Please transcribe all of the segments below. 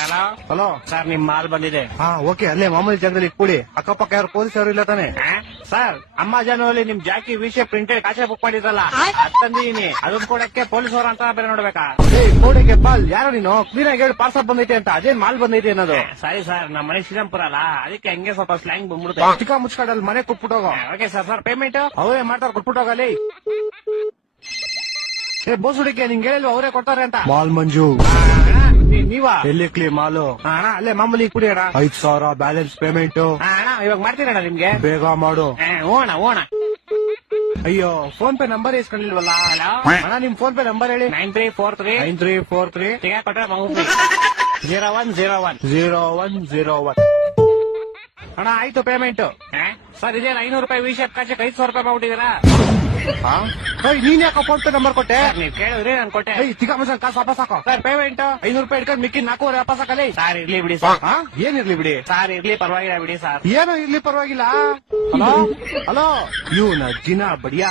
Hello hello sir, ನಿಮ್ mall ಬಂದಿದೆ. ಹಾ ಓಕೆ, ಅಲ್ಲೇ ಮಾಮೂಲಿ ಜಾಗದಲ್ಲಿ ಇಟ್ಕೊಳ್ಳಿ. ಅಕ್ಕಪಕ್ಕ ಯಾರು ಪೊಲೀಸ್ ಯಾರು ಇಲ್ಲ ತಾನೆ? ಸರ್, ಅಮೆಜಾನ್ ನಿಮ್ ಜಾಕಿ ವಿಷಯ ಪ್ರಿಂಟೆಡ್ ಕಾಸೆ ಬುಕ್ ಮಾಡಿದ್ರಲ್ಲ, ಅದ್ ತಂದಿದೀನಿ. ಅದನ್ನ ಕೊಡಕ್ಕೆ ಪೊಲೀಸ್ ಅವ್ರ ಅಂತ ಬೇರೆ ನೋಡ್ಬೇಕಾ? ಏಯ್ ಕೋಡೆಗೆ ಬಾಲ್, ಯಾರು ನೀನು? ಕ್ಲೀನ್ ಆಗಿ ಹೇಳಿ ಪಾರ್ಸಲ್ ಬಂದೈತೆ ಅಂತ. ಅದೇನ್ ಮಾಲ್ ಬಂದೈತೆ ಅನ್ನೋದು? ಸರಿ ಸರ್, ನಮ್ಮ ಮನೆ ಶ್ರೀರಾಮ್ಪುರ ಅಲ್ಲ, ಅದಕ್ಕೆ ಹಂಗೆ ಸ್ವಲ್ಪ ಸ್ಲ್ಯಾಂಗ್ ಬಂದ್ಬಿಡುತ್ತೆ. ಚಿಕ್ಕ ಮುಚ್ಕಾಡಲ್ಲಿ ಮನೆ ಕೊಟ್ಬಿಟ್ಟೋಗೋ. Okay sir. ಸರ್ ಪೇಮೆಂಟ್ ಅವರೇ ಮಾಡ್ತಾರೆ, ಕೊಟ್ಬಿಟ್ಟೋಗಲಿ. ಏ ಬೋಸ್ ಹುಡುಗಿ, ನಿಂಗೆ ಹೇಳಿಲ್ವ ಅವರೇ ಕೊಡ್ತಾರೆ ಅಂತ? ಮಾಲ್ ಮಂಜು ನೀವಾ? ಎಲ್ಲಿ ಕ್ಲೀನ್ ಮಾಲು? ಅಣ್ಣ ಅಲ್ಲೇ ಮಾಮೂಲಿ ಕುಡಿ ಅಣ್ಣ. 5,000 ಬ್ಯಾಲೆನ್ಸ್ ಪೇಮೆಂಟ್. ಅಣ್ಣ ಇವಾಗ ಮಾಡ್ತೀನಿ ಅಣ್ಣ ನಿಮ್ಗೆ. ಬೇಗ ಮಾಡು. ಓಣ ಓಣ. ಅಯ್ಯೋ, ಫೋನ್ ಪೇ ನಂಬರ್ ಇಸ್ಕೊಂಡಿಲ್ವಲ್ಲ? ಹಲೋ ಅಣ್ಣ, ನಿಮ್ ಫೋನ್ ಪೇ ನಂಬರ್ ಹೇಳಿ. 9343 9343 ಕೊಟ್ರೆ ಮಗು 0101. 0101. ಅಣ್ಣ ಆಯ್ತು ಪೇಮೆಂಟ್. ಸರ್ ಇದೇನು 500 ರೂಪಾಯಿ ವಿಷಯ ಕಾಸಕ್ಕೆ 500 ರೂಪಾಯಿ ಮಾಡ್ಬಿಟ್ಟಿದ್ದೀರಾ? ನೀನ್ ಯಾಕೆ ಫೋನ್ ಪೇ ನಂಬರ್ ಕೊಟ್ಟೆ? ನೀವ್ ಕೇಳಿದ್ರಿ ನಾನು ಕೊಟ್ಟೆ. ತಿಕ್ಕ ಮಸನ್ ಕಾಸು ವಾಪಸ್ ಹಾಕೋ. ಸರ್ ಪೇಮೆಂಟ್ 500 ರೂಪಾಯಿ ಇಟ್ಕೊಂಡು ಮಿಕ್ಕಿ 400 ವಾಪಸ್ ಹಾಕಲಿ. ಸರ್ ಇರ್ಲಿ ಬಿಡಿ ಸರ್. ಏನಿರ್ಲಿ ಬಿಡಿ? ಸರ್ ಇರ್ಲಿ ಪರವಾಗಿಲ್ಲ ಬಿಡಿ ಸರ್. ಏನೋ ಇರ್ಲಿ ಪರವಾಗಿಲ್ಲ. ಹಲೋ ಹಲೋ, ಇವ್ನ ಜಿನ ಬಡಿಯಾ.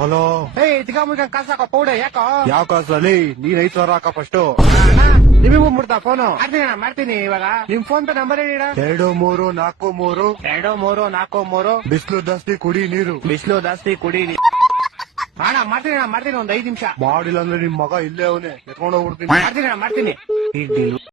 ಹಲೋ, ತಿಕ್ಕ ಮುಗ ಕಾಸು ಹಾಕೋ ಪೌಡೆ. ಯಾಕೋ? ಯಾವ ಕಾಸಲ್ಲಿ? ನೀನ್ 5,000 ಹಾಕೋ ಫಸ್ಟ್. ನಿಮಗೂ ಮುಡ್ತಾ ಫೋನು? ಮಾಡ್ತೀನಿ ಇವಾಗ. ನಿಮ್ ಫೋನ್ ಪೇ ನಂಬರ್ ಹೇಳಿ. 2343 2343. ಬಿಸಿಲು ಜಾಸ್ತಿ ಕುಡಿ ನೀರು. ಬಿಸಿಲು ಜಾಸ್ತಿ ಕುಡೀರಿ. ಅಣ್ಣ ಮಾಡ್ತೀನಿ ಒಂದ್ 5 ನಿಮಿಷ. ಮಾಡಿಲ್ಲ ಅಂದ್ರೆ ನಿಮ್ ಮಗ ಇಲ್ಲೇ ಅವನೇ ಎತ್ಕೊಂಡು ಹೋಗ್ಬಿಡ್ತೀನಿ. ಮಾಡ್ತೀನಿ.